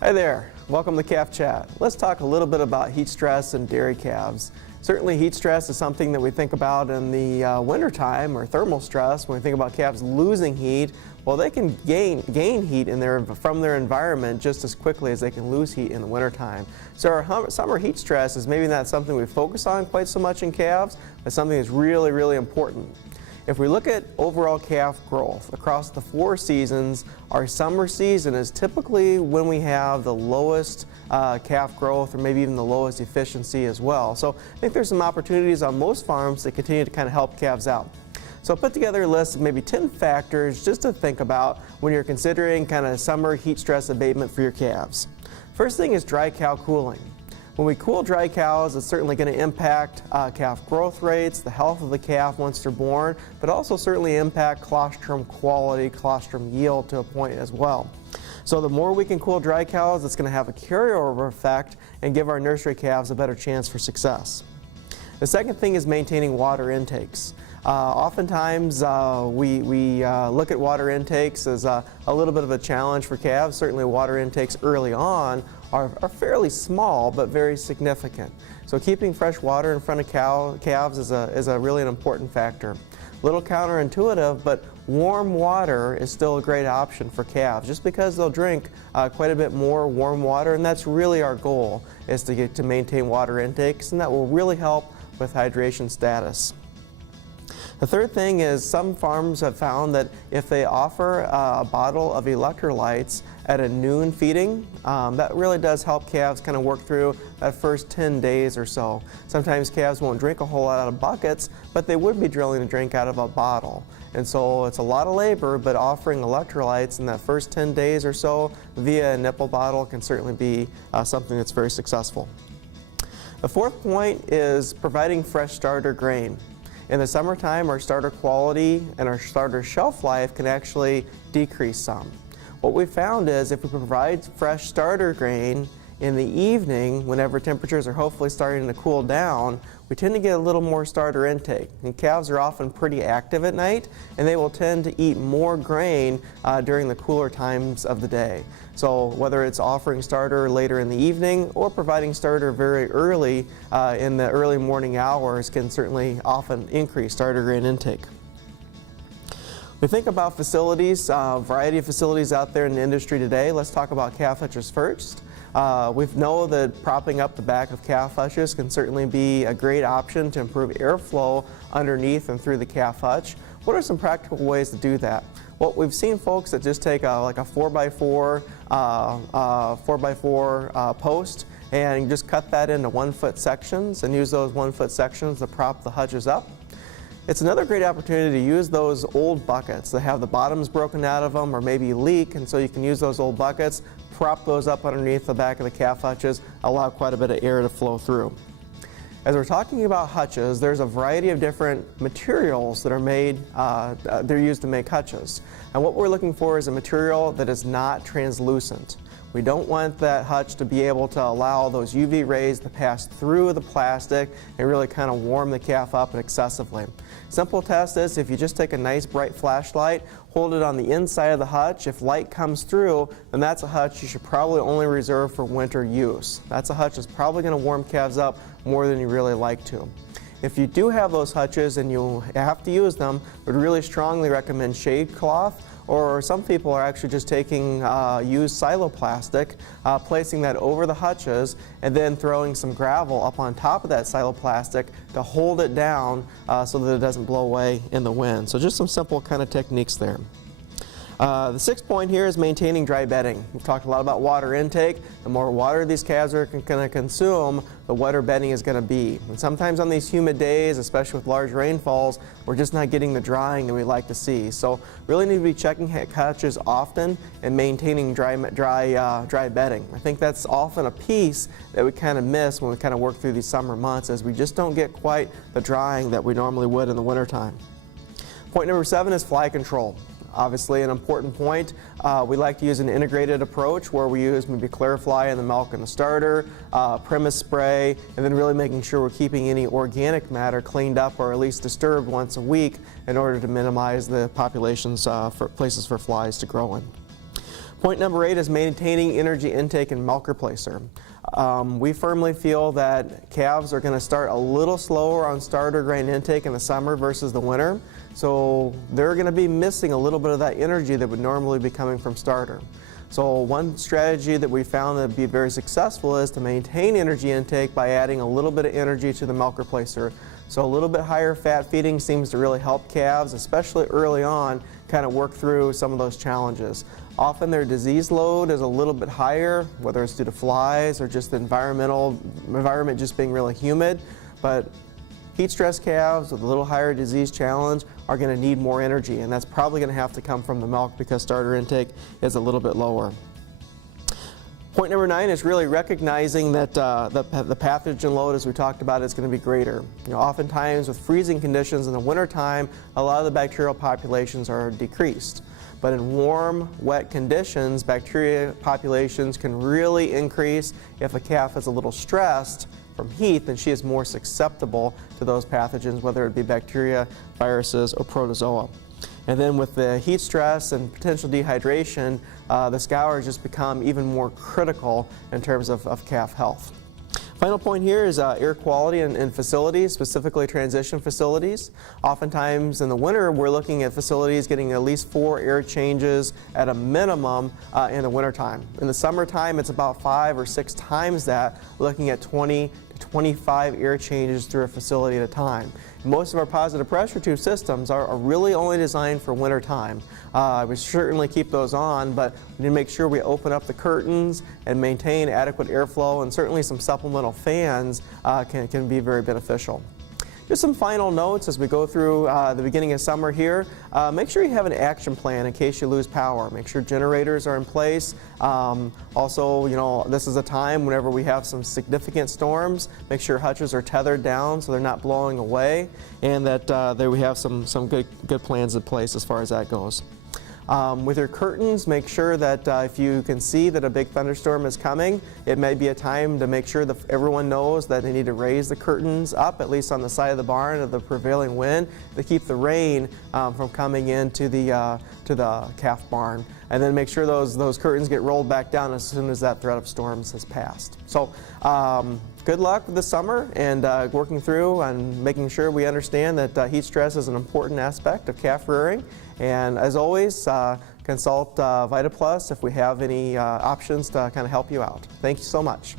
Hi there, welcome to Calf Chat. Let's talk a little bit about heat stress and dairy calves. Certainly heat stress is something that we think about in the winter time, or thermal stress. When we think about calves losing heat, well, they can gain heat from their environment just as quickly as they can lose heat in the wintertime. So our summer heat stress is maybe not something we focus on quite so much in calves, but something that's really, really important. If we look at overall calf growth across the 4 seasons, our summer season is typically when we have the lowest calf growth, or maybe even the lowest efficiency as well. So I think there's some opportunities on most farms to continue to kind of help calves out. So I put together a list of maybe 10 factors just to think about when you're considering kind of summer heat stress abatement for your calves. First thing is dry cow cooling. When we cool dry cows, it's certainly going to impact calf growth rates, the health of the calf once they're born, but also certainly impact colostrum quality, colostrum yield to a point as well. So the more we can cool dry cows, it's going to have a carryover effect and give our nursery calves a better chance for success. The second thing is maintaining water intakes. Oftentimes we look at water intakes as a little bit of a challenge for calves. Certainly water intakes early on are fairly small but very significant. So keeping fresh water in front of calves is a really an important factor. A little counterintuitive, but warm water is still a great option for calves just because they'll drink quite a bit more warm water, and that's really our goal, is to maintain water intakes, and that will really help with hydration status. The third thing is some farms have found that if they offer a bottle of electrolytes at a noon feeding, that really does help calves kind of work through that first 10 days or so. Sometimes calves won't drink a whole lot out of buckets, but they would be drilling a drink out of a bottle. And so it's a lot of labor, but offering electrolytes in that first 10 days or so via a nipple bottle can certainly be something that's very successful. The fourth point is providing fresh starter grain. In the summertime, our starter quality and our starter shelf life can actually decrease some. What we found is if we provide fresh starter grain in the evening, whenever temperatures are hopefully starting to cool down, we tend to get a little more starter intake. And calves are often pretty active at night, and they will tend to eat more grain during the cooler times of the day. So whether it's offering starter later in the evening or providing starter very early in the early morning hours can certainly often increase starter grain intake. We think about facilities, a variety of facilities out there in the industry today. Let's talk about calf hutches first. We know that propping up the back of calf hutches can certainly be a great option to improve airflow underneath and through the calf hutch. What are some practical ways to do that? Well, we've seen folks that just take like a 4x4 post and just cut that into 1-foot sections and use those 1-foot sections to prop the hutches up. It's another great opportunity to use those old buckets that have the bottoms broken out of them or maybe leak, and so you can use those old buckets, prop those up underneath the back of the calf hutches, allow quite a bit of air to flow through. As we're talking about hutches, there's a variety of different materials that are made, they're used to make hutches. And what we're looking for is a material that is not translucent. We don't want that hutch to be able to allow those UV rays to pass through the plastic and really kind of warm the calf up excessively. Simple test is if you just take a nice bright flashlight, hold it on the inside of the hutch. If light comes through, then that's a hutch you should probably only reserve for winter use. That's a hutch that's probably going to warm calves up more than you really like to. If you do have those hutches and you have to use them, I would really strongly recommend shade cloth, or some people are actually just taking used siloplastic, placing that over the hutches, and then throwing some gravel up on top of that siloplastic to hold it down so that it doesn't blow away in the wind. So just some simple kind of techniques there. The sixth point here is maintaining dry bedding. We've talked a lot about water intake. The more water these calves are going to consume, the wetter bedding is going to be. And sometimes on these humid days, especially with large rainfalls, we're just not getting the drying that we like to see. So really need to be checking hutches often and maintaining dry bedding. I think that's often a piece that we kind of miss when we kind of work through these summer months, as we just don't get quite the drying that we normally would in the wintertime. Point number 7 is fly control. Obviously an important point. We like to use an integrated approach where we use maybe Clarifly in the milk and the starter, Primus spray, and then really making sure we're keeping any organic matter cleaned up or at least disturbed once a week in order to minimize the populations for places for flies to grow in. Point number 8 is maintaining energy intake and milk replacer. We firmly feel that calves are going to start a little slower on starter grain intake in the summer versus the winter, so they're going to be missing a little bit of that energy that would normally be coming from starter. So one strategy that we found that would be very successful is to maintain energy intake by adding a little bit of energy to the milk replacer. So a little bit higher fat feeding seems to really help calves, especially early on, kind of work through some of those challenges. Often their disease load is a little bit higher, whether it's due to flies or just the environment just being really humid, but heat stress calves with a little higher disease challenge are going to need more energy, and that's probably going to have to come from the milk because starter intake is a little bit lower. Point number 9 is really recognizing that the pathogen load, as we talked about, is going to be greater. Oftentimes with freezing conditions in the wintertime, a lot of the bacterial populations are decreased. But in warm, wet conditions, bacteria populations can really increase. If a calf is a little stressed from heat, then she is more susceptible to those pathogens, whether it be bacteria, viruses, or protozoa. And then with the heat stress and potential dehydration, the scours just become even more critical in terms of calf health. Final point here is air quality in facilities, specifically transition facilities. Oftentimes in the winter, we're looking at facilities getting at least 4 air changes at a minimum in the wintertime. In the summertime, it's about 5 or 6 times that, looking at 20 to 25 air changes through a facility at a time. Most of our positive pressure tube systems are really only designed for winter time. We certainly keep those on, but we need to make sure we open up the curtains and maintain adequate airflow, and certainly some supplemental fans can be very beneficial. Just some final notes as we go through the beginning of summer here. Make sure you have an action plan in case you lose power. Make sure generators are in place. Also, this is a time whenever we have some significant storms, make sure hutches are tethered down so they're not blowing away, and that we have some good plans in place as far as that goes. With your curtains, make sure that if you can see that a big thunderstorm is coming, it may be a time to make sure that everyone knows that they need to raise the curtains up, at least on the side of the barn of the prevailing wind, to keep the rain from coming into the calf barn. And then make sure those curtains get rolled back down as soon as that threat of storms has passed. So good luck with the summer and working through and making sure we understand that heat stress is an important aspect of calf rearing. And as always, consult Vita Plus if we have any options to kind of help you out. Thank you so much.